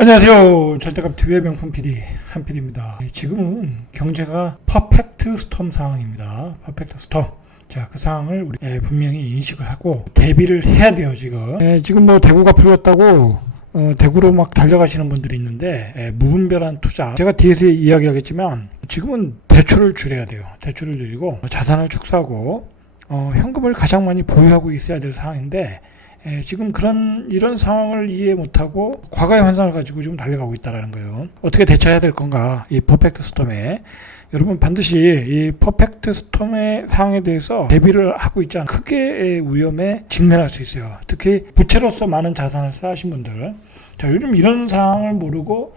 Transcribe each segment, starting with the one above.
안녕하세요. 절대값TV의 명품 PD 한PD입니다. 지금은 경제가 퍼펙트 스톰 상황입니다. 퍼펙트 스톰. 자, 그 상황을 우리 분명히 인식을 하고 대비를 해야 돼요. 지금 뭐 대구가 풀렸다고 대구로 막 달려가시는 분들이 있는데 무분별한 투자. 제가 뒤에서 이야기하겠지만 지금은 대출을 줄여야 돼요. 대출을 줄이고 자산을 축소하고 현금을 가장 많이 보유하고 있어야 될 상황인데 지금 이런 상황을 이해 못하고 과거의 환상을 가지고 지금 달려가고 있다는 거예요. 어떻게 대처해야 될 건가? 이 퍼펙트 스톰에. 여러분 반드시 이 퍼펙트 스톰의 상황에 대해서 대비를 하고 있지 않으면 크게 위험에 직면할 수 있어요. 특히 부채로서 많은 자산을 쌓으신 분들. 자, 요즘 이런 상황을 모르고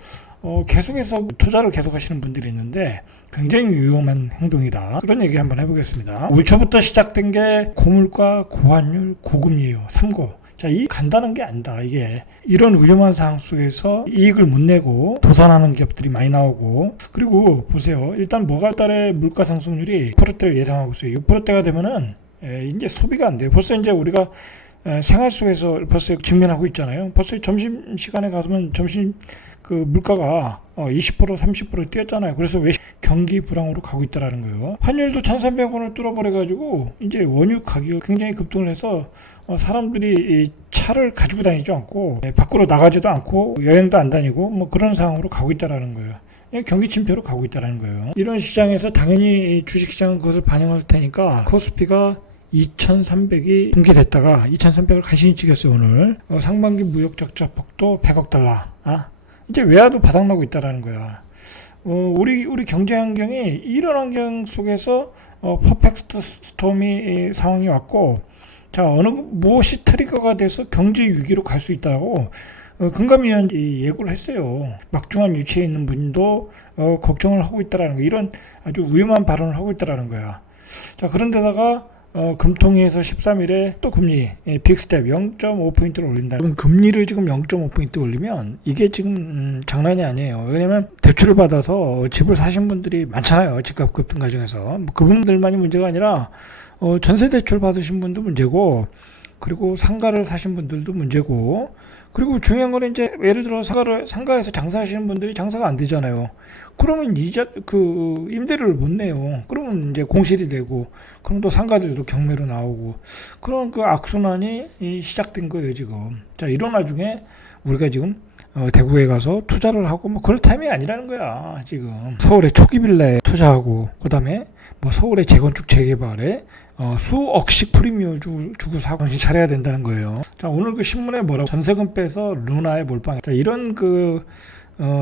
계속해서 투자를 계속하시는 분들이 있는데 굉장히 위험한 행동이다. 그런 얘기 한번 해보겠습니다. 올 초부터 시작된 게 고물가, 고환율, 고금리예요. 3고. 자, 이 간단한 게 아니다. 이게 이런 위험한 상황 속에서 이익을 못 내고 도산하는 기업들이 많이 나오고, 그리고 보세요. 일단 뭐가 달에 물가 상승률이 6%대를 예상하고 있어요. 6%대가 되면은 이제 소비가 안 돼요. 벌써 이제 우리가 생활 속에서 벌써 직면하고 있잖아요. 벌써 점심 시간에 가면 그 물가가 20% 30% 뛰었잖아요. 그래서 왜 경기 불황으로 가고 있다라는 거예요. 환율도 1,300원을 뚫어버려가지고 이제 원유 가격 굉장히 급등을 해서 사람들이 차를 가지고 다니지 않고 밖으로 나가지도 않고 여행도 안 다니고 뭐 그런 상황으로 가고 있다라는 거예요. 경기 침체로 가고 있다라는 거예요. 이런 시장에서 당연히 주식시장은 그것을 반영할 테니까 코스피가 2,300이 붕괴됐다가 2,300을 간신히 찍었어요. 오늘 상반기 무역 적자 폭도 100억 달러. 이제 외화도 바닥나고 있다라는 거야. 우리 경제 환경이 이런 환경 속에서 퍼펙트 스톰이 상황이 왔고, 자, 무엇이 트리거가 돼서 경제 위기로 갈 수 있다고 금감위원이 예고를 했어요. 막중한 위치에 있는 분도 걱정을 하고 있다라는 거, 이런 아주 위험한 발언을 하고 있다라는 거야. 자, 그런데다가 금통위에서 13일에 또 금리 빅스텝 0.5포인트를 올린다. 그럼 금리를 지금 0.5포인트 올리면 이게 지금 장난이 아니에요. 왜냐면 대출을 받아서 집을 사신 분들이 많잖아요. 집값 급등 과정에서. 뭐 그분들만이 문제가 아니라 전세 대출 받으신 분도 문제고, 그리고 상가를 사신 분들도 문제고, 그리고 중요한 거는 이제 예를 들어 상가에서 장사하시는 분들이 장사가 안 되잖아요. 그러면 임대료를 못 내요. 그러면 이제 공실이 되고, 그럼 또 상가들도 경매로 나오고, 그런 그 악순환이 시작된 거예요, 지금. 자, 이런 와중에 우리가 지금 대구에 가서 투자를 하고 뭐 그럴 타임이 아니라는 거야, 지금. 서울의 초기 빌라에 투자하고, 그 다음에 뭐 서울의 재건축 재개발에 수억씩 프리미엄 주고 사고 정신 차려야 된다는 거예요. 자, 오늘 그 신문에 뭐라고 전세금 빼서 루나에 몰빵. 자, 이런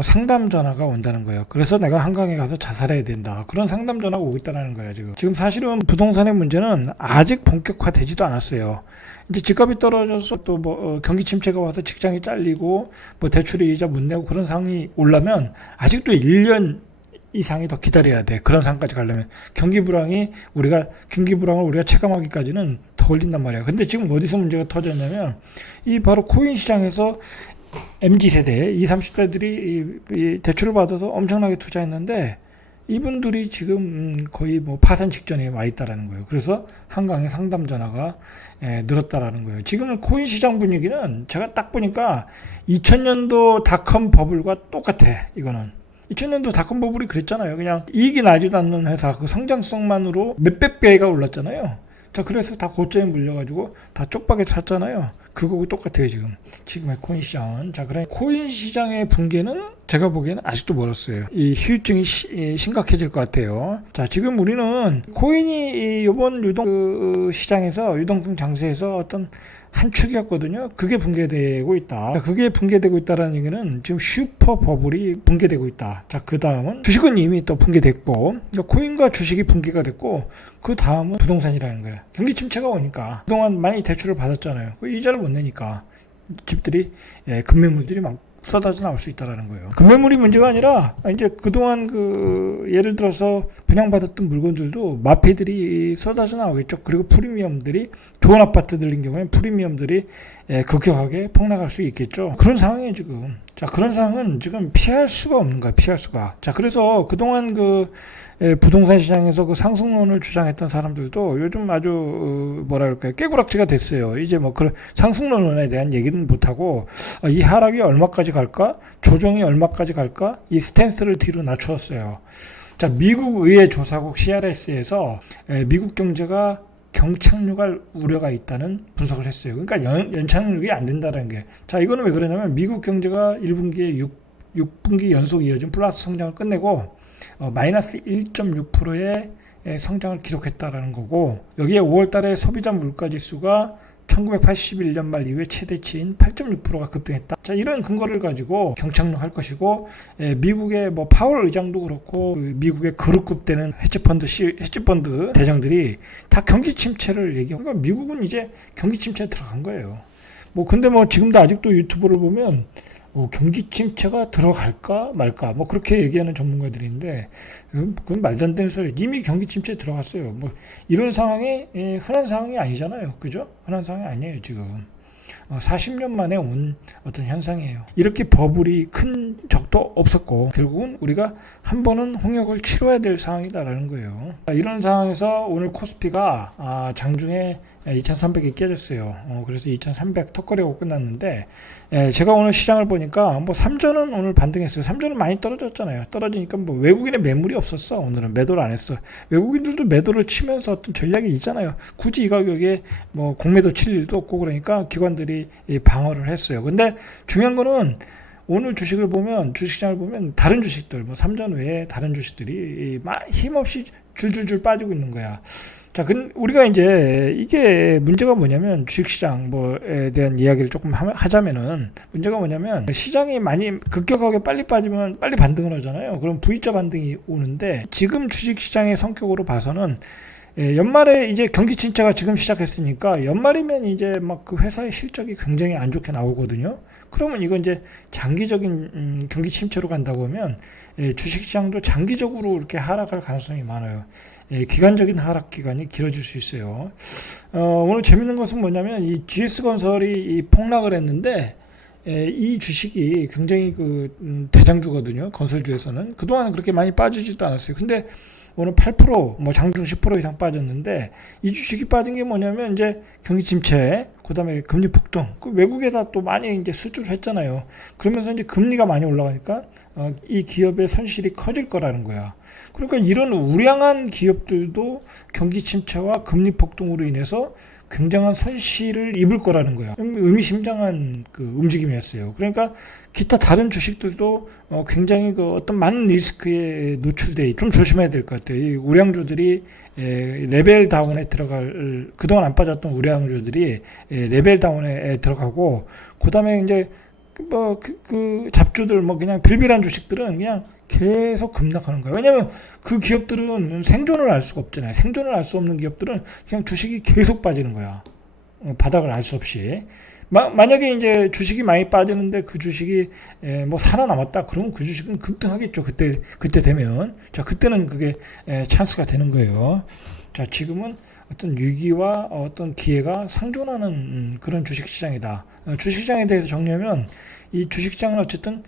상담 전화가 온다는 거예요. 그래서 내가 한강에 가서 자살해야 된다. 그런 상담 전화가 오고 있다는 거예요, 지금. 지금 사실은 부동산의 문제는 아직 본격화되지도 않았어요. 이제 집값이 떨어져서 또 경기 침체가 와서 직장이 잘리고 뭐 대출이 이자 못 내고 그런 상황이 오려면 아직도 1년 이상이 더 기다려야 돼. 그런 상황까지 가려면 경기 불황을 우리가 체감하기까지는 더 걸린단 말이야. 근데 지금 어디서 문제가 터졌냐면 이 바로 코인 시장에서 MZ세대 20, 30대들이 대출을 받아서 엄청나게 투자했는데 이분들이 지금 거의 뭐 파산 직전에 와 있다라는 거예요. 그래서 한강에 상담 전화가 늘었다라는 거예요. 지금 코인 시장 분위기는 제가 딱 보니까 2000년도 닷컴 버블과 똑같아. 이거는 2000년도 닷컴 버블이 그랬잖아요. 그냥 이익이 나지도 않는 회사 그 성장성만으로 몇백 배가 올랐잖아요. 자, 그래서 다 고점에 물려가지고 다 쪽박에 샀잖아요. 그거하고 똑같아요, 지금의 코인 시장은. 자, 그러니 코인 시장의 붕괴는 제가 보기에는 아직도 멀었어요. 이 후유증이 심각해질 것 같아요. 자, 지금 우리는 코인이 이번 시장에서 유동성 장세에서 어떤 한 축이었거든요. 그게 붕괴되고 있다. 그게 붕괴되고 있다라는 얘기는 지금 슈퍼 버블이 붕괴되고 있다. 자, 그 다음은 주식은 이미 또 붕괴됐고, 그러니까 코인과 주식이 붕괴가 됐고, 그 다음은 부동산이라는 거예요. 경기 침체가 오니까 그동안 많이 대출을 받았잖아요. 그 이자를 못 내니까 집들이 급매물들이 막 쏟아져 나올 수 있다라는 거예요. 급매물이 문제가 아니라 이제 그동안 예를 들어서 분양받았던 물건들도 마패들이 쏟아져 나오겠죠. 그리고 프리미엄들이 좋은 아파트들인 경우에 프리미엄들이 급격하게 폭락할 수 있겠죠. 그런 상황이에요, 지금. 자, 그런 상황은 지금 피할 수가 없는 거야, 피할 수가. 자, 그래서 그동안 부동산 시장에서 그 상승론을 주장했던 사람들도 요즘 아주 뭐랄까요, 깨구락지가 됐어요. 이제 뭐 그런 상승론에 대한 얘기는 못하고 이 하락이 얼마까지 갈까, 조정이 얼마까지 갈까, 이 스탠스를 뒤로 낮추었어요. 자, 미국 의회 조사국 CRS에서 미국 경제가 경착륙할 우려가 있다는 분석을 했어요. 그러니까 연착륙이 안 된다는 게. 자, 이거는 왜 그러냐면 미국 경제가 1분기에 6분기 연속 이어진 플러스 성장을 끝내고 마이너스 1.6%의 성장을 기록했다라는 거고, 여기에 5월달에 소비자 물가지수가 1981년 말 이후에 최대치인 8.6%가 급등했다. 자, 이런 근거를 가지고 경착륙할 것이고, 미국의 뭐 파월 의장도 그렇고 미국의 그룹급 되는 헤지펀드 대장들이 다 경기 침체를 얘기하고, 그러니까 미국은 이제 경기 침체에 들어간 거예요. 뭐 근데 뭐 지금도 아직도 유튜브를 보면 경기 침체가 들어갈까 말까 뭐 그렇게 얘기하는 전문가들인데, 그건 말도 안 되는 소리. 이미 경기 침체에 들어갔어요. 뭐 이런 상황이 흔한 상황이 아니잖아요. 그죠? 흔한 상황이 아니에요 지금. 40년 만에 온 어떤 현상이에요. 이렇게 버블이 큰 적도 없었고 결국은 우리가 한 번은 홍역을 치러야 될 상황이다라는 거예요. 이런 상황에서 오늘 코스피가 장중에 2300이 깨졌어요. 그래서 2300 턱걸이하고 끝났는데, 제가 오늘 시장을 보니까 뭐 삼전은 오늘 반등했어요. 삼전은 많이 떨어졌잖아요. 떨어지니까 뭐 외국인의 매물이 없었어. 오늘은 매도를 안 했어. 외국인들도 매도를 치면서 어떤 전략이 있잖아요. 굳이 이 가격에 뭐 공매도 칠 일도 없고, 그러니까 기관들이 방어를 했어요. 근데 중요한 거는 오늘 주식시장을 보면 다른 주식들, 뭐 삼전 외에 다른 주식들이 힘없이 줄줄줄 빠지고 있는 거야. 자, 우리가 이제 이게 문제가 뭐냐면, 주식시장 뭐에 대한 이야기를 조금 하자면은, 문제가 뭐냐면 시장이 많이 급격하게 빨리 빠지면 빨리 반등을 하잖아요. 그럼 V자 반등이 오는데, 지금 주식시장의 성격으로 봐서는 연말에 이제 경기 침체가 지금 시작했으니까 연말이면 이제 막 그 회사의 실적이 굉장히 안 좋게 나오거든요. 그러면 이거 이제 장기적인 경기 침체로 간다고 하면 주식시장도 장기적으로 이렇게 하락할 가능성이 많아요. 기간적인 하락 기간이 길어질 수 있어요. 오늘 재밌는 것은 뭐냐면 이 GS건설이 폭락을 했는데, 이 주식이 굉장히 대장주거든요. 건설주에서는 그동안 그렇게 많이 빠지지도 않았어요. 근데 오늘 8%, 뭐 장중 10% 이상 빠졌는데, 이 주식이 빠진 게 뭐냐면 이제 경기 침체, 그다음에 금리 폭등, 외국에다 또 많이 이제 수주를 했잖아요. 그러면서 이제 금리가 많이 올라가니까 이 기업의 손실이 커질 거라는 거야. 그러니까 이런 우량한 기업들도 경기 침체와 금리 폭등으로 인해서 굉장한 손실을 입을 거라는 거야. 의미심장한 움직임이었어요. 그러니까 기타 다른 주식들도 굉장히 어떤 많은 리스크에 노출돼, 좀 조심해야 될 것 같아요. 이 우량주들이 레벨 다운에 그동안 안 빠졌던 우량주들이 레벨 다운에 들어가고, 그 다음에 이제 잡주들 그냥 빌빌한 주식들은 그냥 계속 급락하는 거예요. 왜냐면 그 기업들은 생존을 알 수가 없잖아요. 생존을 알 수 없는 기업들은 그냥 주식이 계속 빠지는 거야. 바닥을 알 수 없이. 만약에 이제 주식이 많이 빠지는데 그 주식이 뭐 살아남았다, 그러면 그 주식은 급등하겠죠. 그때 되면. 자, 그때는 그게 찬스가 되는 거예요. 자, 지금은 어떤 위기와 어떤 기회가 상존하는 그런 주식시장이다. 주식시장에 대해서 정리하면, 이 주식시장은 어쨌든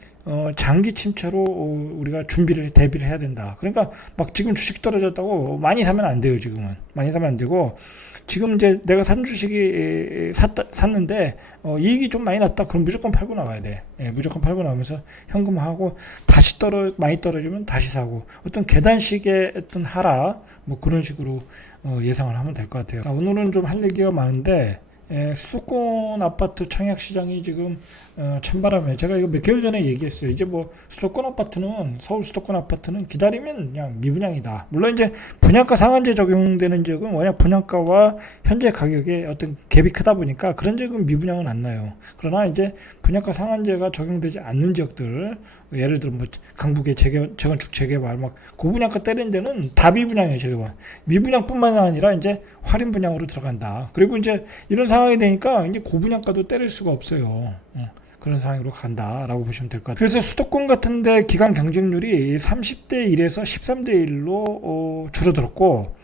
장기 침체로 우리가 대비를 해야 된다. 그러니까 막 지금 주식 떨어졌다고 많이 사면 안 돼요. 지금은 많이 사면 안 되고, 지금 이제 내가 산 주식이 샀는데 이익이 좀 많이 났다, 그럼 무조건 팔고 나와야 돼. 무조건 팔고 나오면서 현금화하고, 다시 많이 떨어지면 다시 사고, 어떤 계단식의 어떤 하락, 뭐 그런 식으로 예상을 하면 될 것 같아요. 자, 오늘은 좀 할 얘기가 많은데, 수도권 아파트 청약 시장이 지금 찬바람에, 제가 이거 몇 개월 전에 얘기했어요. 이제 뭐 서울 수도권 아파트는 기다리면 그냥 미분양이다. 물론 이제 분양가 상한제 적용되는 지역은 워낙 분양가와 현재 가격의 어떤 갭이 크다 보니까 그런 지역은 미분양은 안 나요. 그러나 이제 분양가 상한제가 적용되지 않는 지역들, 예를 들어 뭐 강북의 재건축 재개발 막 고분양가 때리는 데는 다 미분양이에요. 재개발 미분양뿐만 아니라 이제 할인 분양으로 들어간다. 그리고 이제 이런 상황이 되니까 이제 고분양가도 때릴 수가 없어요. 그런 상황으로 간다라고 보시면 될 것 같아요. 그래서 수도권 같은데 기간 경쟁률이 30대 1에서 13대 1로 줄어들었고,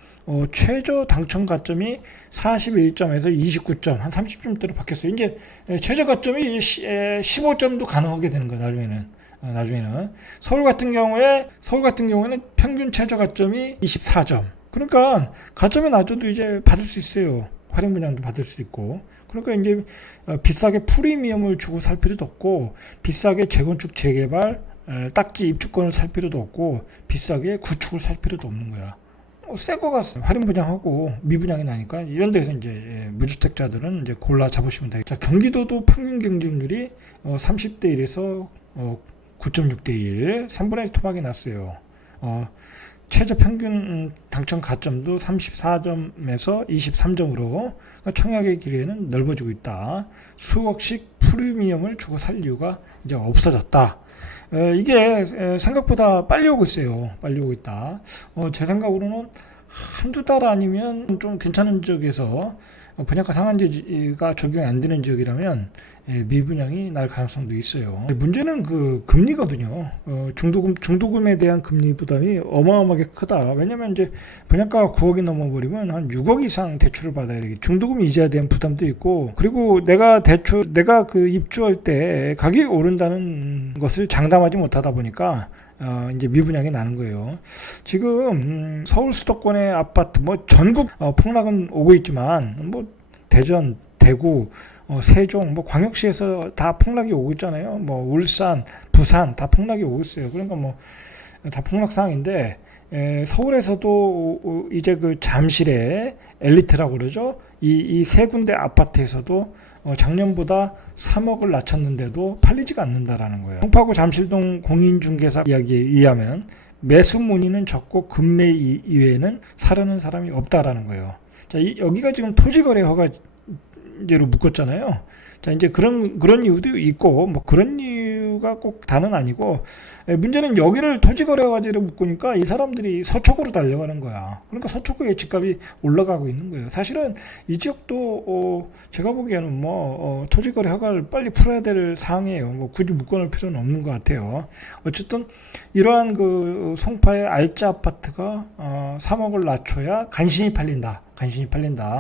최저 당첨 가점이 41점에서 29점, 한 30점대로 바뀌었어요. 이제 최저 가점이 15점도 가능하게 되는 거예요, 나중에는. 나중에는 서울 같은 경우에는 평균 최저 가점이 24점. 그러니까 가점이 낮아도 이제 받을 수 있어요. 활용 분양도 받을 수 있고. 그러니까 이제 비싸게 프리미엄을 주고 살 필요도 없고, 비싸게 재건축 재개발 딱지 입주권을 살 필요도 없고, 비싸게 구축을 살 필요도 없는 거야. 새 거가 할인 분양하고 미분양이 나니까 이런 데서 이제 무주택자들은 이제 골라 잡으시면 되겠죠. 자, 경기도도 평균 경쟁률이 30대 1에서 9.6대 1, 3분의 1 토막이 났어요. 최저 평균 당첨 가점도 34점에서 23점으로 청약의 기회는 넓어지고 있다. 수억씩 프리미엄을 주고 살 이유가 이제 없어졌다. 이게 생각보다 빨리 오고 있어요. 빨리 오고 있다. 제 생각으로는 한두 달 아니면 좀 괜찮은 지역에서 분양가 상한제가 적용이 안 되는 지역이라면 미분양이 날 가능성도 있어요. 문제는 그 금리거든요. 중도금에 대한 금리 부담이 어마어마하게 크다. 왜냐면 이제 분양가가 9억이 넘어버리면 한 6억 이상 대출을 받아야 되겠죠. 중도금 이자에 대한 부담도 있고, 그리고 내가 그 입주할 때 가격이 오른다는 것을 장담하지 못하다 보니까 이제 미분양이 나는 거예요. 지금 서울 수도권의 아파트 전국 폭락은 오고 있지만 대전, 대구, 세종, 광역시에서 다 폭락이 오고 있잖아요. 울산, 부산 다 폭락이 오고 있어요. 그러니까 다 폭락 상황인데, 서울에서도 이제 그 잠실의 엘리트라고 그러죠. 이 세 군데 아파트에서도 작년보다 3억을 낮췄는데도 팔리지가 않는다라는 거예요. 송파구 잠실동 공인중개사 이야기에 의하면 매수 문의는 적고 급매 이외에는 사려는 사람이 없다라는 거예요. 자, 여기가 지금 토지거래 허가제로 묶었잖아요. 자, 이제 그런 이유도 있고, 그런 이유가 꼭 다는 아니고, 문제는 여기를 토지거래 허가제로 묶으니까 이 사람들이 서초구로 달려가는 거야. 그러니까 서초구의 집값이 올라가고 있는 거예요. 사실은 이 지역도 제가 보기에는 토지거래 허가를 빨리 풀어야 될 사항이에요. 굳이 묶어놓을 필요는 없는 것 같아요. 어쨌든 이러한 그 송파의 알짜 아파트가 3억을 낮춰야 간신히 팔린다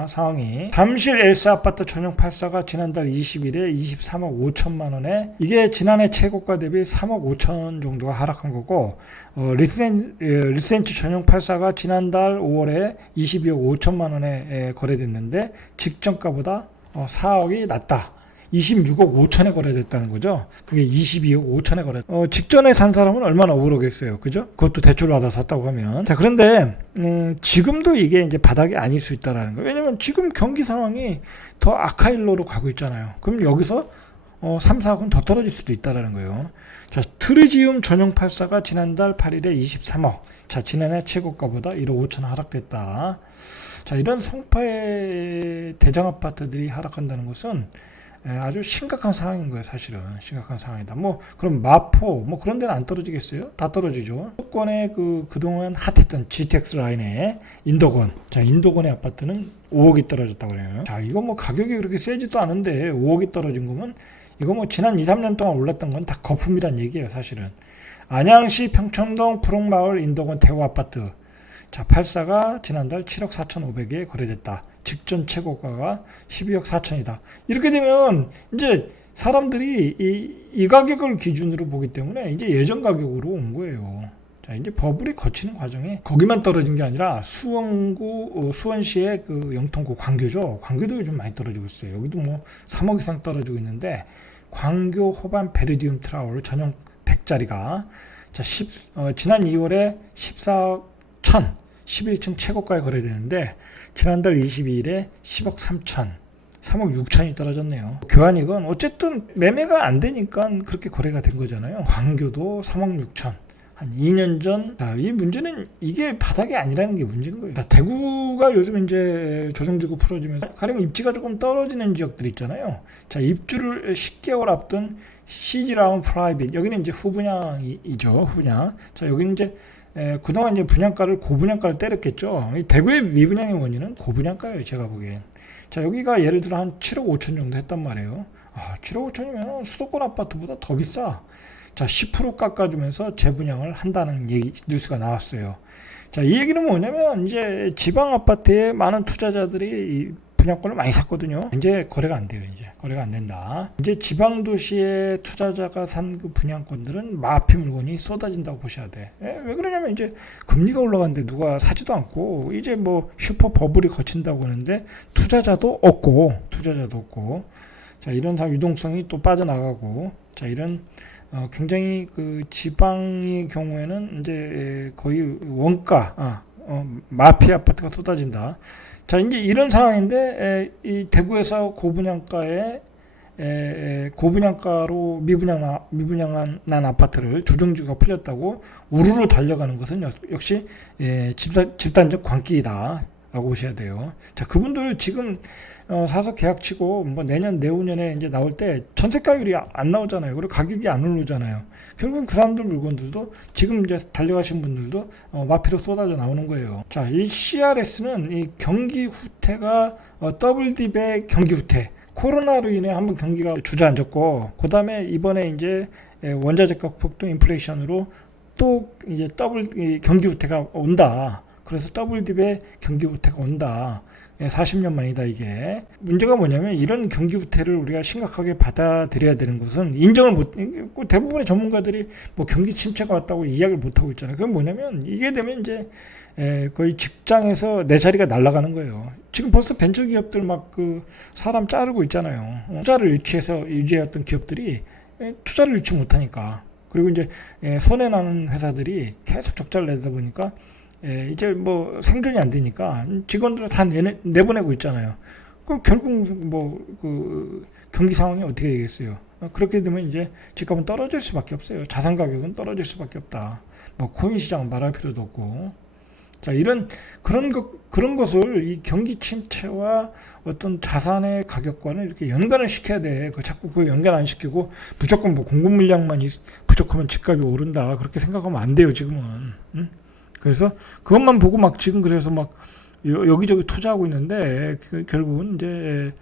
상황이. 잠실 엘사 아파트 전용 8사가 지난달 20일에 23억 5천만 원에, 이게 지난해 최고가 대비 3억 5천 정도가 하락한 거고, 리센치 전용 8사가 지난달 5월에 22억 5천만 원에 거래됐는데 직전가보다 4억이 낮다. 26억 5천에 거래됐다는 거죠. 그게 22억 5천에 거래. 직전에 산 사람은 얼마나 억울하겠어요. 그죠? 그것도 대출 받아 샀다고 하면. 자, 그런데 지금도 이게 이제 바닥이 아닐 수 있다라는 거예요. 왜냐면 지금 경기 상황이 더 악화일로로 가고 있잖아요. 그럼 여기서 3, 4억은 더 떨어질 수도 있다라는 거예요. 자, 트리지움 전용 8사가 지난달 8일에 23억. 자, 지난해 최고가보다 1억 5천 하락됐다. 자, 이런 송파의 대장 아파트들이 하락한다는 것은 아주 심각한 상황인 거예요. 사실은 심각한 상황이다. 그럼 마포 그런 데는 안 떨어지겠어요? 다 떨어지죠. 수도권에 그동안 핫했던 GTX 라인의 인도건. 자, 인도건의 아파트는 5억이 떨어졌다고 그래요. 자, 이거 가격이 그렇게 세지도 않은데 5억이 떨어진 거면 이거 지난 2, 3년 동안 올랐던 건 다 거품이란 얘기예요. 사실은. 안양시 평촌동 푸른마을 인도건 대우 아파트. 자, 8사가 지난달 7억 4,500에 거래됐다. 직전 최고가가 12억 4천이다. 이렇게 되면 이제 사람들이 이 가격을 기준으로 보기 때문에 이제 예전 가격으로 온 거예요. 자, 이제 버블이 거치는 과정에 거기만 떨어진 게 아니라 수원시의 그 영통구 광교죠. 광교도 요즘 많이 떨어지고 있어요. 여기도 3억 이상 떨어지고 있는데, 광교 호반 베르디움 트라워 전용 100짜리가 지난 2월에 14억 1천 11층 최고가에 거래되는데 지난달 22일에 10억 3천 3억 6천이 떨어졌네요. 교환이건 어쨌든 매매가 안 되니까 그렇게 거래가 된 거잖아요. 광교도 3억 6천 한 2년 전. 자, 이 문제는 이게 바닥이 아니라는 게 문제인 거예요. 자, 대구가 요즘 이제 조정지구 풀어지면서 가령 입지가 조금 떨어지는 지역들 있잖아요. 자, 입주를 10개월 앞둔 CG라운 프라이빗, 여기는 이제 후분양이죠. 후분양. 자, 여기는 이제 그동안 이제 고분양가를 때렸겠죠. 대구의 미분양의 원인은 고분양가예요, 제가 보기엔. 자, 여기가 예를 들어 한 7억 5천 정도 했단 말이에요. 7억 5천이면 수도권 아파트보다 더 비싸. 자, 10% 깎아주면서 재분양을 한다는 뉴스가 나왔어요. 자, 이 얘기는 뭐냐면 이제 지방 아파트에 많은 투자자들이 분양권을 많이 샀거든요. 이제 거래가 안 돼요. 이제 거래가 안 된다. 이제 지방 도시의 투자자가 산 그 분양권들은 마피 물건이 쏟아진다고 보셔야 돼. 왜 그러냐면 이제 금리가 올라가는데 누가 사지도 않고 이제 뭐 슈퍼 버블이 거친다고 하는데 투자자도 없고 자, 이런 유동성이 또 빠져나가고, 자, 이런 굉장히 그 지방의 경우에는 이제 거의 원가 마피 아파트가 쏟아진다. 자, 이제 이런 상황인데 이 대구에서 고분양가로 미분양한 아파트를 조정주가 풀렸다고 우르르 달려가는 것은 역시 집단적 광기이다 라고 보셔야 돼요. 자, 그분들 지금 사서 계약치고 뭐 내년 내후년에 이제 나올 때 전세가율이 안 나오잖아요. 그리고 가격이 안 오르잖아요. 결국은 그 사람들 물건들도 지금 이제 달려가신 분들도 마피로 쏟아져 나오는 거예요. 자, 이 CRS는 이 경기 후퇴가 더블딥의 경기 후퇴. 코로나로 인해 한번 경기가 주저앉았고, 그 다음에 이번에 이제 원자재가 폭등 인플레이션으로 또 이제 경기 후퇴가 온다. 그래서 더블딥의 경기 후퇴가 온다. 40년 만이다 이게. 문제가 뭐냐면 이런 경기 후퇴를 우리가 심각하게 받아들여야 되는 것은 인정을 못, 대부분의 전문가들이 뭐 경기 침체가 왔다고 이야기를 못 하고 있잖아요. 그건 뭐냐면 이게 되면 이제 거의 직장에서 내 자리가 날아가는 거예요. 지금 벌써 벤처 기업들 막 그 사람 자르고 있잖아요. 투자를 유지해왔던 기업들이 투자를 유치 못하니까. 그리고 이제 손해나는 회사들이 계속 적자를 내다 보니까 이제 뭐 생존이 안 되니까 직원들을 다 내보내고 있잖아요. 그럼 결국 뭐 그 경기 상황이 어떻게 되겠어요? 그렇게 되면 이제 집값은 떨어질 수밖에 없어요. 자산 가격은 떨어질 수밖에 없다. 뭐 코인 시장은 말할 필요도 없고. 자, 그런 것을 이 경기 침체와 어떤 자산의 가격과는 이렇게 연관을 시켜야 돼. 자꾸 그 연관 안 시키고 무조건 뭐 공급 물량만 부족하면 집값이 오른다. 그렇게 생각하면 안 돼요, 지금은. 응? 그래서 그것만 보고 막 지금 그래서 막 여기저기 투자하고 있는데 결국은 이제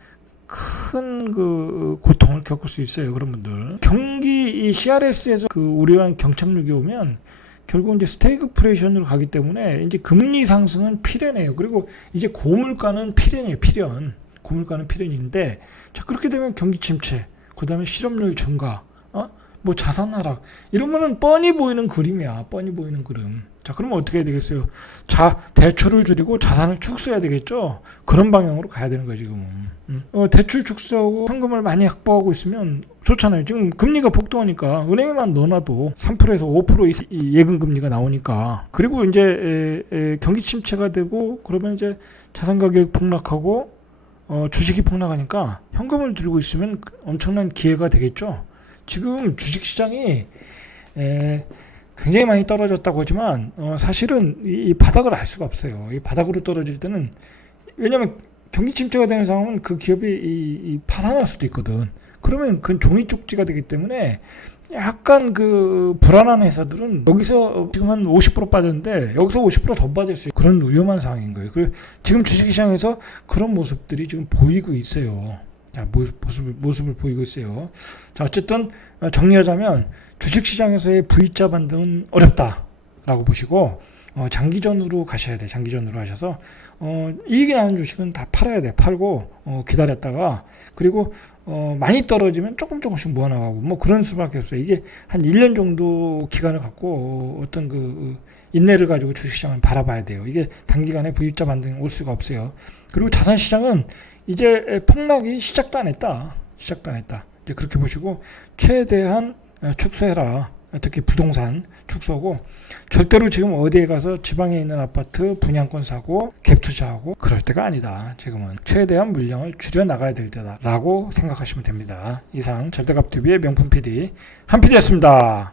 큰 그 고통을 겪을 수 있어요, 그런 분들. 이 CRS에서 그 우려한 경착륙이 오면 결국 이제 스태그플레이션으로 가기 때문에 이제 금리 상승은 필연이에요. 그리고 이제 고물가는 필연이에요, 필연. 고물가는 필연인데, 자, 그렇게 되면 경기 침체, 그 다음에 실업률 증가, 뭐 자산 하락, 이러면은 뻔히 보이는 그림이야, 뻔히 보이는 그림. 자, 그러면 어떻게 해야 되겠어요? 대출을 줄이고 자산을 축소해야 되겠죠? 그런 방향으로 가야 되는 거예요, 지금은. 대출 축소하고 현금을 많이 확보하고 있으면 좋잖아요. 지금 금리가 폭등하니까 은행에만 넣어놔도 3%에서 5% 예금 금리가 나오니까. 그리고 이제 경기 침체가 되고 그러면 이제 자산 가격이 폭락하고 주식이 폭락하니까 현금을 들고 있으면 엄청난 기회가 되겠죠? 지금 주식시장이 굉장히 많이 떨어졌다고 하지만 사실은 이 바닥을 알 수가 없어요. 이 바닥으로 떨어질 때는, 왜냐하면 경기 침체가 되는 상황은 그 기업이 파산할 수도 있거든. 그러면 그건 종이 쪽지가 되기 때문에 약간 그 불안한 회사들은 여기서 지금 한 50% 빠졌는데 여기서 50%더 빠질 수 있는 그런 위험한 상황인 거예요. 그리고 지금 주식시장에서 그런 모습들이 지금 보이고 있어요. 모습을 보이고 있어요. 자, 어쨌든 정리하자면 주식시장에서의 V자 반등은 어렵다라고 보시고 장기전으로 가셔야 돼. 장기전으로 하셔서 이익이 나는 주식은 다 팔아야 돼. 팔고 기다렸다가, 그리고 많이 떨어지면 조금씩 모아나가고 뭐 그런 수밖에 없어요. 이게 한 1년 정도 기간을 갖고 어떤 그 인내를 가지고 주식시장을 바라봐야 돼요. 이게 단기간에 V자 반등이 올 수가 없어요. 그리고 자산시장은 이제 폭락이 시작도 안 했다. 이제 그렇게 보시고 최대한 축소해라. 특히 부동산 축소고, 절대로 지금 어디에 가서 지방에 있는 아파트 분양권 사고 갭 투자하고 그럴 때가 아니다. 지금은 최대한 물량을 줄여 나가야 될 때다라고 생각하시면 됩니다. 이상 절대값TV의 명품 PD 한 PD였습니다.